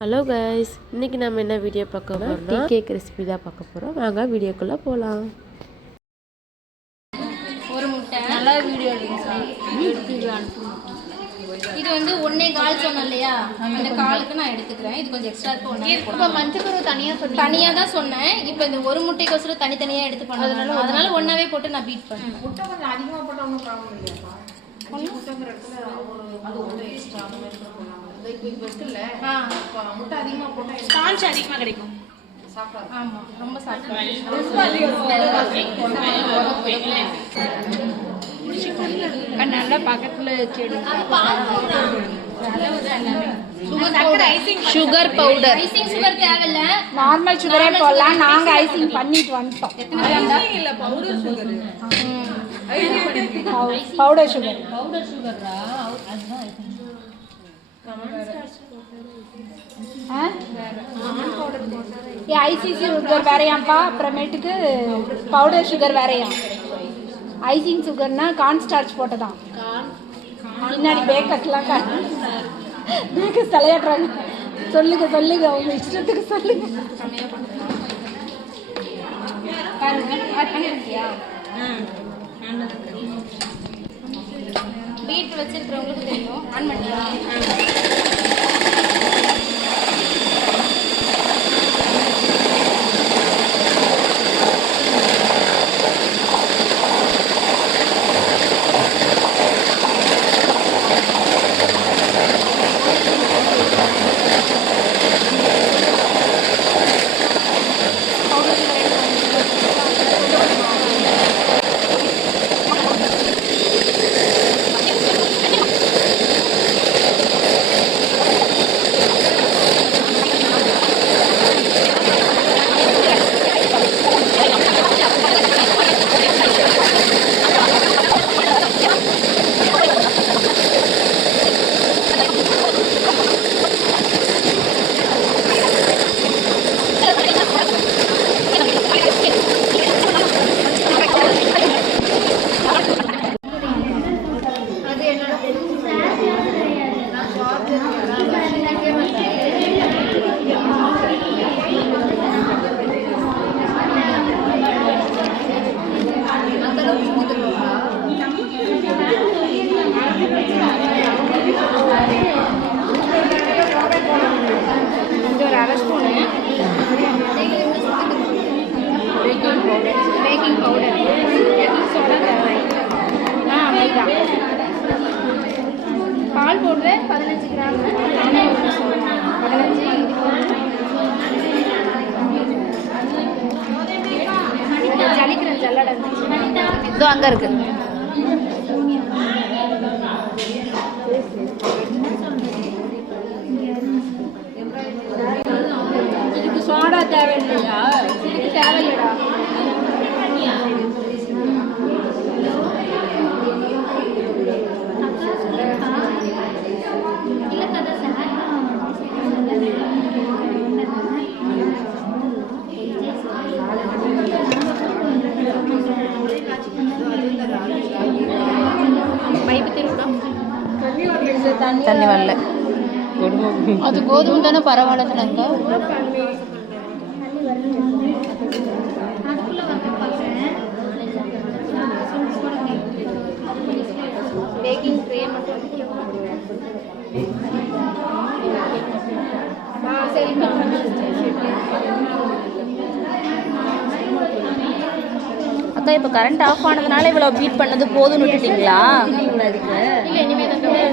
Hello guys, இன்றைக்கி நம்ம என்ன வீடியோ பார்க்க போகிறோம்னா டீ கேக் ரெசிபி தான் பார்க்க போகிறோம். வாங்க வீடியோக்குள்ளே போகலாம். ஒரு முட்டை நல்லா வீடியோ இது வந்து 1.25 சொன்னேன் இல்லையா, அந்த காலுக்கு நான் எடுத்துக்கிறேன். இது கொஞ்சம் எக்ஸ்ட்ரா இருக்கும். இப்போ மஞ்சள் தனியாக தான் சொன்னேன். இப்போ இந்த ஒரு முட்டைக்கோசரம் தனித்தனியாக எடுத்து பண்ணதுனால அதனால ஒன்றாவே போட்டு நான் பீட் பண்ணேன். முட்டை கொஞ்சம் அதிகமாக போட்டால் ஒன்றும் ப்ராப்ளம் இல்லையாப்பா? முட்டைங்கிற இடத்துல அது ஒன்றும் எக்ஸ்ட்ரா அந்த மாதிரி கூட போடலாம். இப்போ இருக்குல்ல, முட்டை அதிகமாக போட்டால் ஸ்பான்ச் அதிகமாக கிடைக்கும். சாப்பிடாது. ஆமாம், ரொம்ப சாப்பிடுவேன். நல்லா பக்கத்தில் சுகர் பவுடர். ஐசிங் சுகர் தேவையில்ல, நார்மல் சுகரே போடலாம். நாங்க ஐசிங் பண்ணிட்டு வந்துட்டோம். இல்ல powder sugar. Powder sugar. Powder சுகரா? அதுதான் ஐசிங். ஐசிசி சுகர் வேறையாம்ப்பா. அப்புறமேட்டுக்கு பவுடர் சுகர் வேறையாம். ஐசிங் சுகர்னா கார்ன் ஸ்டார்ச் போட்டதான். பின்னாடி பேக்கர்ஸ்லாம் பேக்கர்ஸ் தலையாடுறாங்க. சொல்லுங்க உங்க இஷ்டத்துக்கு சொல்லுங்க. பீட் வச்சிருக்கிறவங்களுக்கு தெரியும். ஆன் பண்ணியா? பேக்கிங் பவுடர், சோடா தேவை. பால் போடுறேன் 15 கிராம். 15 ஜலிக்கிறேன். ஜல்லடை இதோ அங்கே இருக்கு. இதுக்கு சோடா தேவையில்லையா? இதுக்கு தேவையில்லடா. பைப்பு திருவிடா தண்ணி வரல. அது கோதுமை தானே, பரவாயில்ல தானே. பேக்கிங் ட்ரே மட்டும் அக்கா, இப்போ கரண்ட் ஆஃப் ஆனதுனால இவ்வளோ பீட் பண்ணது போதும்னு விட்டுட்டீங்களா?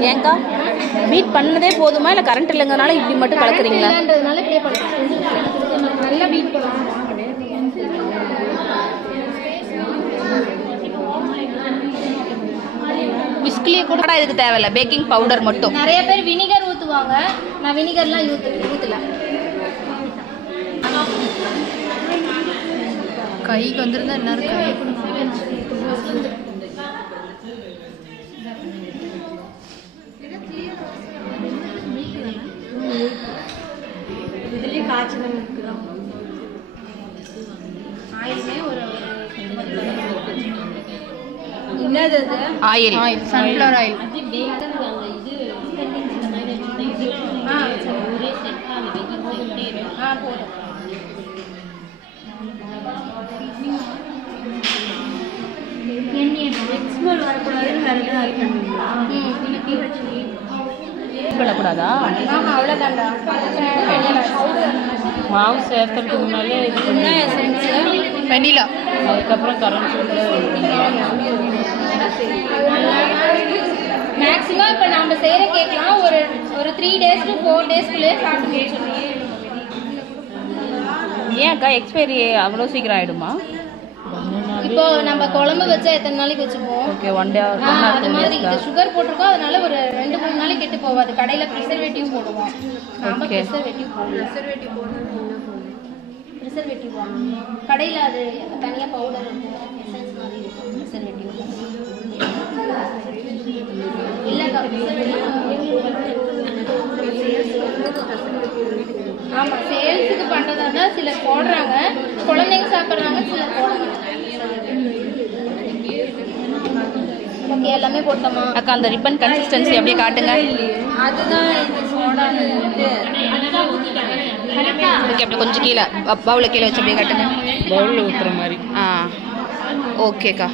ஏங்கா பீட் பண்ணதே போதுமா, இல்லை கரண்ட் இல்லைங்கிறதுனால இப்படி மட்டும் கலக்குறீங்களா? நல்லா பீட் பண்ணலாம். விஸ்கிலேயே கூட இதுக்கு தேவையில்ல, பேக்கிங் பவுடர் மட்டும். நிறைய பேர் வினிகர் ஊற்றுவாங்க. நான் வினிகர்லாம் ஊற்றல. கைக்கு வந்துருந்தா எல்லாரும் கை இதுலேயும் காய்ச்சல் இருக்குதான். ஆயிலுமே ஒரு என்னது ஆயில், சன்ஃப்ளவர் ஆயில். ஒரே செட்டாக போதும். பண்ணக்கூடாதா? அவ்வளோதான்டா. மாவு சேர்த்துறதுக்கு முன்னாலே வெண்ணிலா அதுக்கப்புறம் கரண்ட் மேக்ஸிமம் இப்போ நம்ம செய்கிற கேக்லாம் ஒரு 3 days to 4 daysக்குள்ளேயே சாப்பிட்டு முடிச்சிடணும். ஏன் அக்கா எக்ஸ்பைரி அவ்வளோ சீக்கிரம் ஆகிடுமா? இப்போ நம்ம குழம்பு வச்சா எத்தனை நாளைக்கு வச்சுப்போம்? ஓகே 1 day அது மாதிரி இது சுகர் போட்டிருக்கோம், அதனால ஒரு 2-3 நாளைக்கு கெட்டு போகாது. கடையில் ப்ரிசர்வேட்டிவ் போடுவோம், நம்ம ப்ரிசர்வேட்டிவ் கடையில் அது தனியாக பவுடர் இருக்கும், எசன்ஸ் மாதிரி இருக்கும். ப்ரிசர்வேட்டிவ் இல்லைக்கா, ஆமாம் சேல்ஸுக்கு பண்ணுறதா இருந்தால் சிலர் போடுறாங்க, குழந்தைங்க சாப்பிட்றாங்க, சிலர் போடுறாங்க. ஓகே எல்லாமே போட்டோமா அக்கா? அந்த ரிப்பன் கன்சிஸ்டன்சி அப்படியே காட்டுங்க. அதுதான் ஓகே அப்படியே கொஞ்சம் கீழே பவுலில் கீழே வச்சு அப்படியே காட்டுங்க. பவுலில் ஊற்றுற மாதிரி. ஓகேக்கா.